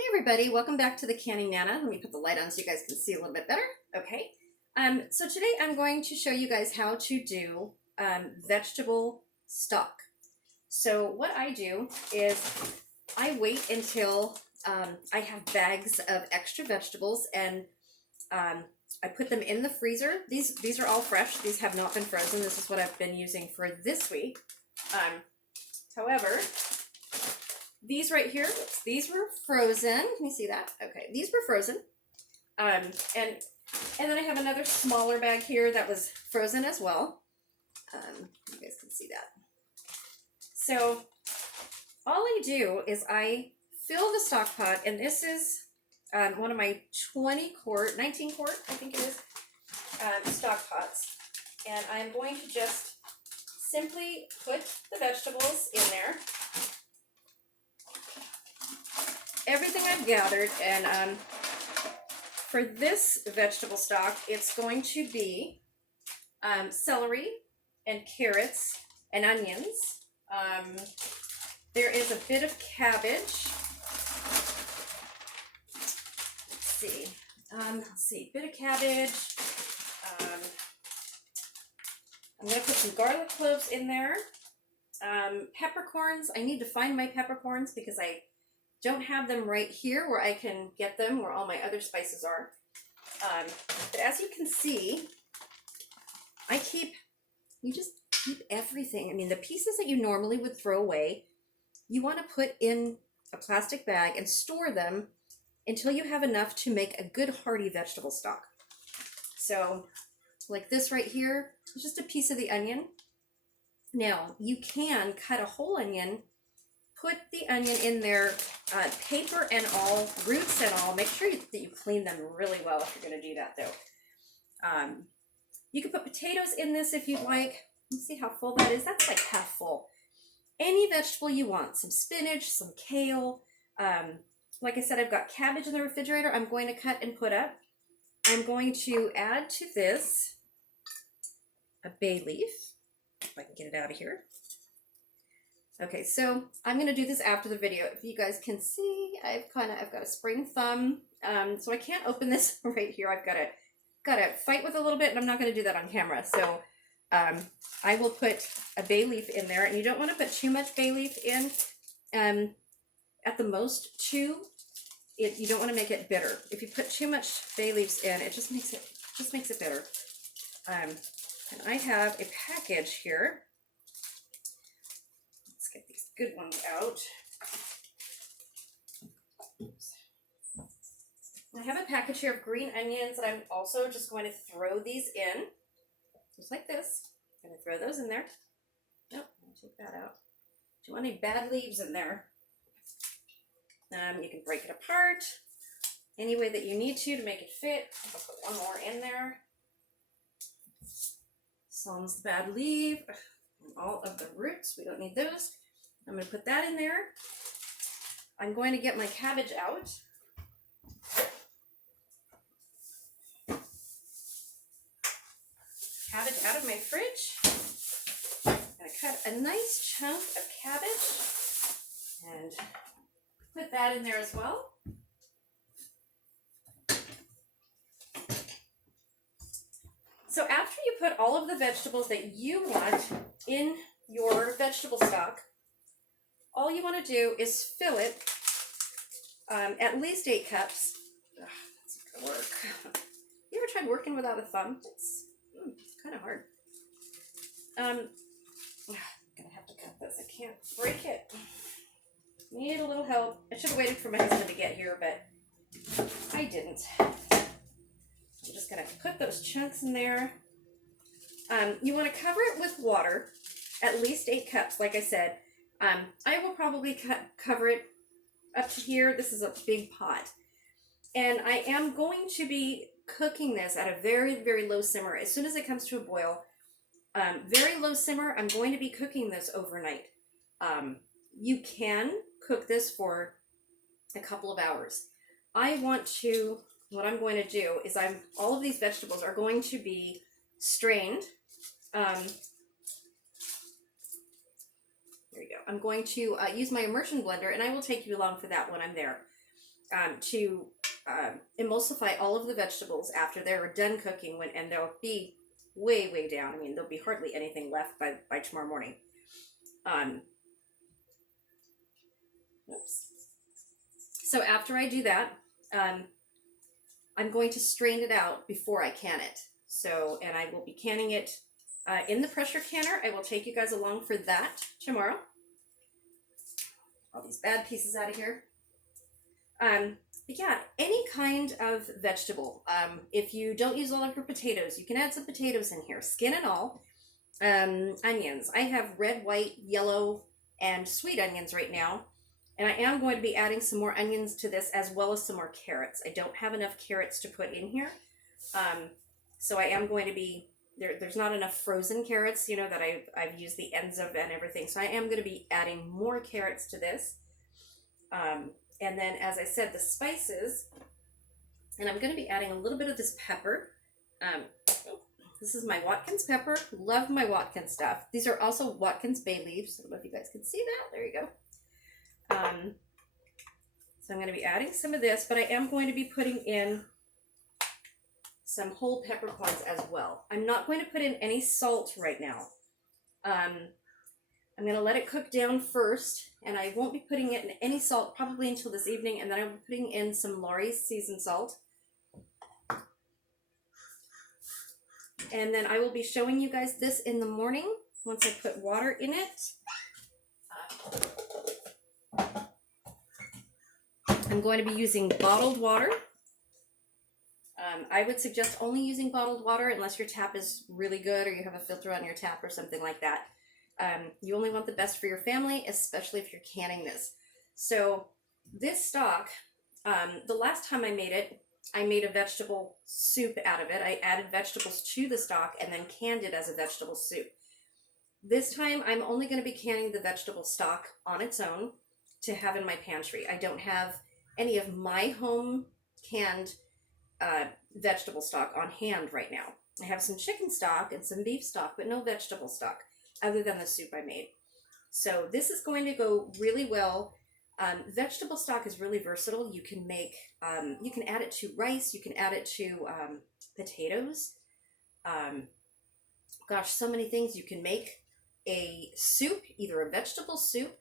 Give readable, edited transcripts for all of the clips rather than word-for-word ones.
Hey everybody, welcome back to the Canning Nana. Let me put the light on so you guys can see a little bit better. Okay, so today I'm going to show you guys how to do vegetable stock. So what I do is I wait until I have bags of extra vegetables and I put them in the freezer. These are all fresh. These have not been frozen. This is what I've been using for this week. However, these right here, these were frozen. Can you see that? Okay, these were frozen. And then I have another smaller bag here that was frozen as well. You guys can see that. So all I do is I fill the stock pot, and this is one of my 19 quart, I think it is, stock pots. And I'm going to just simply put the vegetables in there. Everything I've gathered, and for this vegetable stock, it's going to be celery and carrots and onions. There is a bit of cabbage. Let's see, bit of cabbage. I'm going to put some garlic cloves in there. Peppercorns. I need to find my peppercorns because I don't have them right here where I can get them, where all my other spices are. But as you can see, you just keep everything. I mean, the pieces that you normally would throw away, you want to put in a plastic bag and store them until you have enough to make a good hearty vegetable stock. So, like this right here, it's just a piece of the onion. Now, you can cut a whole onion, put the onion in there, paper and all, roots and all. Make sure that you clean them really well if you're going to do that, though. You can put potatoes in this if you'd like. Let's see how full that is. That's like half full. Any vegetable you want. Some spinach, some kale. Like I said, I've got cabbage in the refrigerator. I'm going to cut and put up. I'm going to add to this a bay leaf, if I can get it out of here. Okay, so I'm going to do this after the video. If you guys can see, I've got a spring thumb, so I can't open this right here. I've got to fight with a little bit, and I'm not going to do that on camera. So I will put a bay leaf in there, and you don't want to put too much bay leaf in. At the most 2. You don't want to make it bitter. If you put too much bay leaves in, it just makes it bitter. And I have a package here. Get these good ones out. Oops. I have a package here of green onions that I'm also just going to throw these in, just like this. I'm going to throw those in there. Nope, I'll take that out. Don't want any bad leaves in there. You can break it apart any way that you need to make it fit. I'll put one more in there. Sans the bad leaf. And all of the roots, we don't need those. I'm going to put that in there. I'm going to get my cabbage out. Cabbage out of my fridge. I'm going to cut a nice chunk of cabbage and put that in there as well. So after you put all of the vegetables that you want in your vegetable stock, all you want to do is fill it at least 8 cups. Ugh, that's not going to work. You ever tried working without a thumb? It's kind of hard. I'm going to have to cut this. I can't break it. Need a little help. I should have waited for my husband to get here, but I didn't. I'm just going to put those chunks in there. You want to cover it with water, at least 8 cups, like I said. I will probably cover it up to here. This is a big pot. And I am going to be cooking this at a very, very low simmer. As soon as it comes to a boil, very low simmer, I'm going to be cooking this overnight. You can cook this for a couple of hours. What I'm going to do is all of these vegetables are going to be strained. There you go. I'm going to use my immersion blender, and I will take you along for that when I'm there. to emulsify all of the vegetables after they're done cooking, and they'll be way down. I mean, there'll be hardly anything left by tomorrow morning. Oops. So after I do that, I'm going to strain it out before I can it. So, and I will be canning it in the pressure canner. I will take you guys along for that tomorrow. All these bad pieces out of here. But yeah, any kind of vegetable. If you don't use all of your potatoes, you can add some potatoes in here, skin and all. Onions. I have red, white, yellow, and sweet onions right now. And I am going to be adding some more onions to this, as well as some more carrots. I don't have enough carrots to put in here. So I am going to be, there's not enough frozen carrots, you know, that I've used the ends of and everything. So I am going to be adding more carrots to this. And then, as I said, the spices, and I'm going to be adding a little bit of this pepper. This is my Watkins pepper. Love my Watkins stuff. These are also Watkins bay leaves. I don't know if you guys can see that. There you go. So I'm going to be adding some of this, but I am going to be putting in some whole peppercorns as well. I'm not going to put in any salt right now. I'm going to let it cook down first, and I won't be putting in any salt probably until this evening, and then I'll be putting in some Laurie's seasoned salt. And then I will be showing you guys this in the morning once I put water in it. I'm going to be using bottled water. I would suggest only using bottled water unless your tap is really good or you have a filter on your tap or something like that. You only want the best for your family, especially if you're canning this. So this stock, the last time I made it, I made a vegetable soup out of it. I added vegetables to the stock and then canned it as a vegetable soup. This time I'm only going to be canning the vegetable stock on its own to have in my pantry. I don't have any of my home canned vegetable stock on hand right now. I have some chicken stock and some beef stock, but no vegetable stock other than the soup I made. So this is going to go really well. Vegetable stock is really versatile. You can make, you can add it to rice, you can add it to potatoes. Gosh, so many things. You can make a soup, either a vegetable soup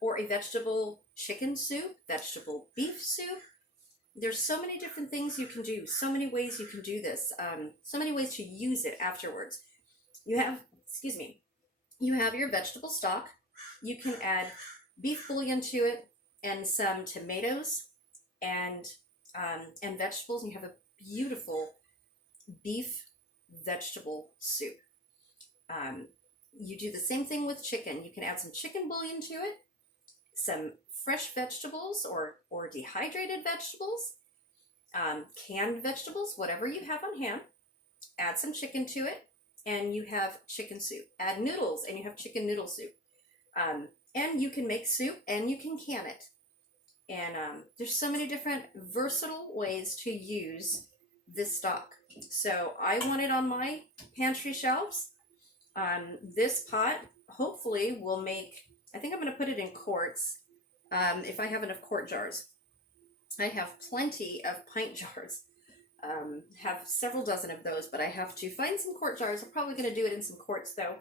or a vegetable chicken soup, vegetable beef soup. There's so many different things you can do, so many ways you can do this, so many ways to use it afterwards. You have, excuse me, you have your vegetable stock. You can add beef bouillon to it and some tomatoes and vegetables, and you have a beautiful beef vegetable soup. You do the same thing with chicken. You can add some chicken bouillon to it, some fresh vegetables or dehydrated vegetables, canned vegetables, whatever you have on hand. Add some chicken to it, and you have chicken soup. Add noodles, and you have chicken noodle soup. And you can make soup, and you can can it. And there's so many different versatile ways to use this stock. So I want it on my pantry shelves. This pot hopefully will make, I think I'm going to put it in quarts if I have enough quart jars. I have plenty of pint jars. Have several dozen of those, but I have to find some quart jars. I'm probably going to do it in some quarts though.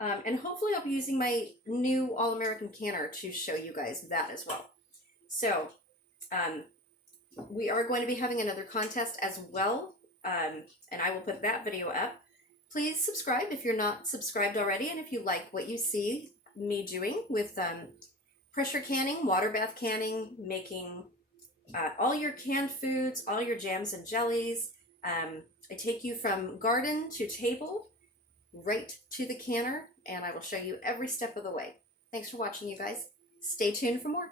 And hopefully I'll be using my new All-American canner to show you guys that as well. So we are going to be having another contest as well, and I will put that video up. Please subscribe if you're not subscribed already, and if you like what you see me doing with pressure canning, water bath canning, making all your canned foods, all your jams and jellies. I take you from garden to table, right to the canner, and I will show you every step of the way. Thanks for watching, you guys. Stay tuned for more.